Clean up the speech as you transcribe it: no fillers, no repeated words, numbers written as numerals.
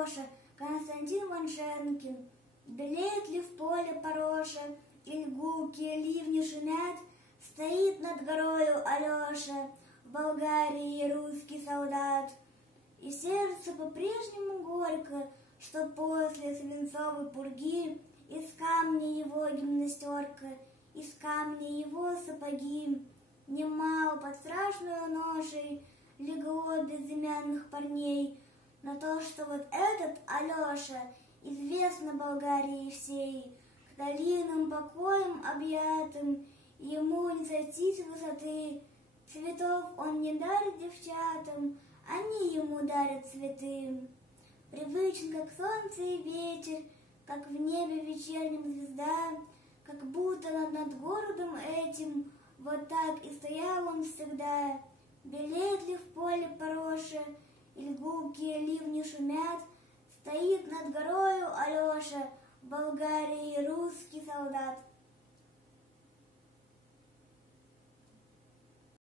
Алеша, Константин Ваншенкин. Белеет ли в поле пороша, или гулки ливни шумят, стоит над горою Алеша, в Болгарии русский солдат. И сердце по-прежнему горько, что после свинцовой пурги из камня его гимнастерка, из камня его сапоги. Немало под страшную ношей легло безымянных парней, но то, что вот этот Алеша известно Болгарии всей, к долинам покоем объятым ему не сойти с высоты. Цветов он не дарит девчатам, они ему дарят цветы. Привычен, как солнце и ветер, как в небе вечернем звезда, как будто над городом этим вот так и стоял он всегда. Белеет ли в поле пороша, или гулкие ливни шумят, стоит над горою Алеша, в Болгарии русский солдат.